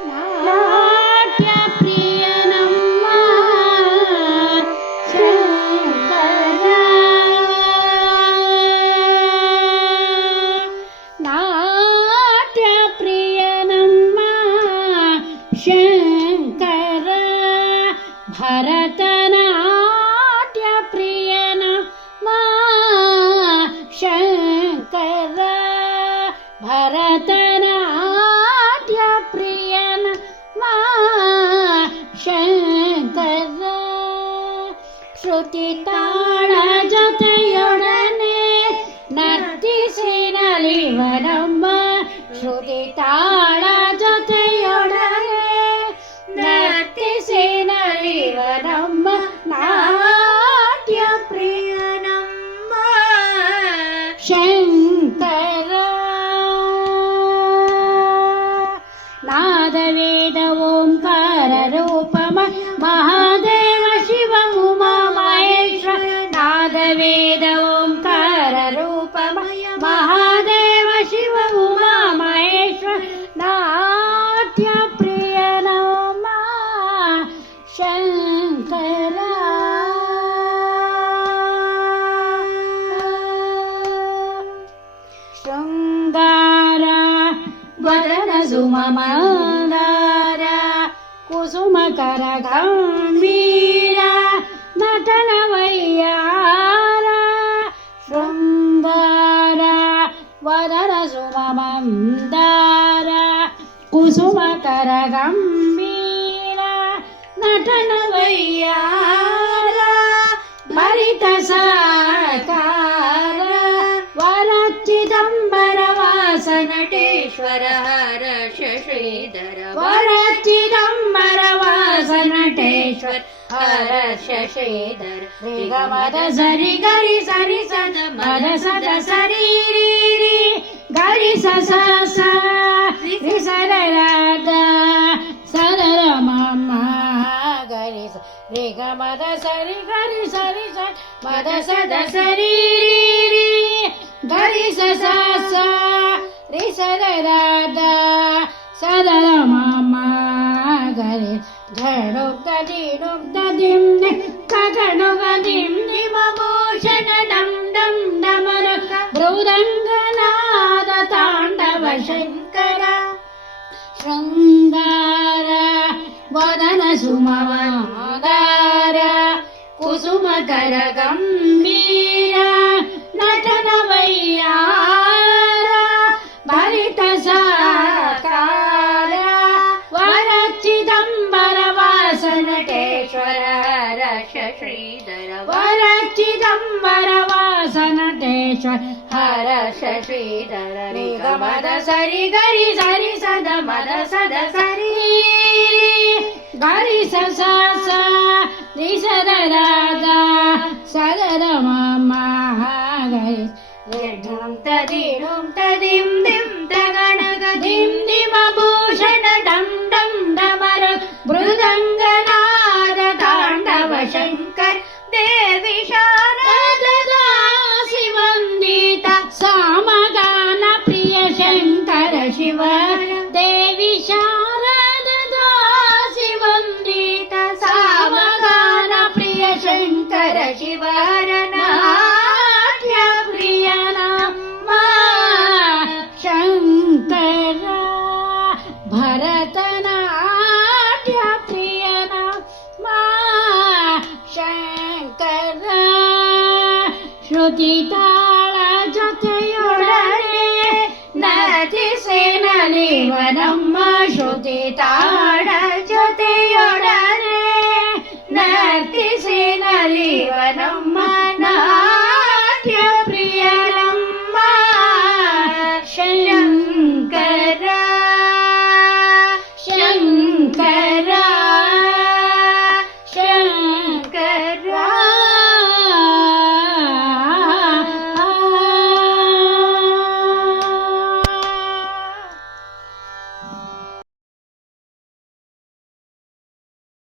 ನಾಟ್ಯ ಪ್ರಿಯನಮ್ಮ ಶಂಕರ ನಾಟ್ಯ ಪ್ರಿಯನಮ್ಮ ಶಂಕರ ಭರತನಾಟ್ಯ ಪ್ರಿಯನಮ್ಮ ಶಂಕರ ಭರತನಾಟ್ಯ ಪ್ರಿಯನ ಶಂಕರ ಶ್ರುತಿ ತಾಳ ಜೊತೆಯೊಡನೆ ನರ್ತಿಸಿ ನಲಿವನಮ್ಮ ಶ್ರುತಿ ತಾಳ ಜೊತೆಯೊಡನೆ ನರ್ತಿಸಿ ನಲಿವನಮ್ಮ ನಾಟ್ಯ ಪ್ರಿಯನಮ್ಮ ಶಂಕರ ನಾದವೇದ ಓಂಕಾರ ರೂಪಮ ಮಹಾದೇವ ಶಿವ ಉಮಾ ಮಹೇಶ್ವರ ನಾದವೇದ ಓಂಕಾರ ರೂಪಮ ಮಹಾದೇವ ಶಿವ ಉಮಾ ಮಹೇಶ್ವರ ನಾಟ್ಯ ಪ್ರಿಯನಮ್ಮ ಶಂಕರ ಶೃಂಗಾರ ವದನ ಸುಮಮಂದಾರ ಕುಸುಮಕರ ಗಂಭೀರ ನಟನ ವಯ್ಯಾರ ಶೃಂಗಾರ ವದನ ಸುಮಮಂದಾರ ಕುಸುಮಕರ ಗಂಭೀರ ನಟನ ವಯ್ಯಾರ ಭರಿತ ಸಾಕಾರ ವರಚಿದಂಬರ ವಾಸ ನಟೇಶ್ವರ ಹರ ಶಶೀಧರ ವರಚಿದಂಬರ ವಾಸ ನಟೇಶ್ವರ ಹರ ಶಶೀಧರ ರಿಗಮದ ಸರಿ ಗರಿ ಸರಿ ಸದ ಮದ ಸದ ಸರಿ ರೀ ರೀ ಗರಿ ಸ ಸ ಸ ರಿ ಸರ ರಾಗ ಸದರ ಮಮ ಗರಿ ಸ ರಿಗಮದ ಸರಿ ಗರಿ ಸರಿ ಸ ಮದ ಸದ ಸರಿ ರೀ ರೀ ಗರಿ ಸ ಸ ಸ ರಿ ಸದ ರಾಧ ಸದರ ಮಮ ಗರಿ ಝಡು ಗದಿಡು ಗದಿಂ ಕಗಡು ಗದಿಂ ನಿಮಭೂಷಣ ಡಂ ಡಂ ಡಮರ ಮೃದಂಗನಾದ ತಾಂಡವ ಶಂಕರ ಶೃಂಗಾರ ವದನ ಸುಮಮಂದಾರ ಕುಸುಮಕರ ಗಂಭೀರ ನಟನ ವಯ್ಯಾರ ಭರಿತ ಸಾಕಾರ ವರಚಿದಂಬರ ವಾಸ ನಟೇಶ್ವರ ಹರ ಶಶೀಧರ ವರಚಿದಂಬರ ವಾಸ ನಟೇಶ್ವರ ಹರ ಶಶೀಧರ ನಿಗಮದ ಸರಿ ಗರಿ ಸರಿ ಸದ ಮದ ಸದ ಸರಿ ಗರಿ ಸ ಸ ಸ ರಿ ಸದ ರಾಗ ಸದರ ಮಮ ಗರಿ ಢಂ ತದಿಂ ತದಿಂ ದಿಂ ತಗಣಗ ದಿಂ ದಿಮಭೂಷಣ ಡಂ ಡಂ ಡಮರ ಮೃದಂಗನಾದ ತಾಂಡವ ಶಂಕರ ದೇವಿ ಶಾರದಾ ಶಿವಂದಿತ ಸಾಮಗಾನ ಪ್ರಿಯ ಶಂಕರ ಶಿವ ದೇವಿ ಶಾರದಾ ಶಿವಂದಿತ ಸಾಮಗಾನ ಪ್ರಿಯ ಶಂಕರ ಶಿವರ ನಾಟ್ಯ ಪ್ರಿಯನಮ್ಮ ಶಂಕರ ಭರತನಾಟ್ಯ ಪ್ರಿಯನಮ್ಮ ಶಂಕರ ಶ್ರುತಿ ತಾಳ ಜೊತೆಯೊಡನೆ ನಟಿಸಿ ನಲಿವನಮ್ಮ ಶ್ರುತಿ ತಾಳ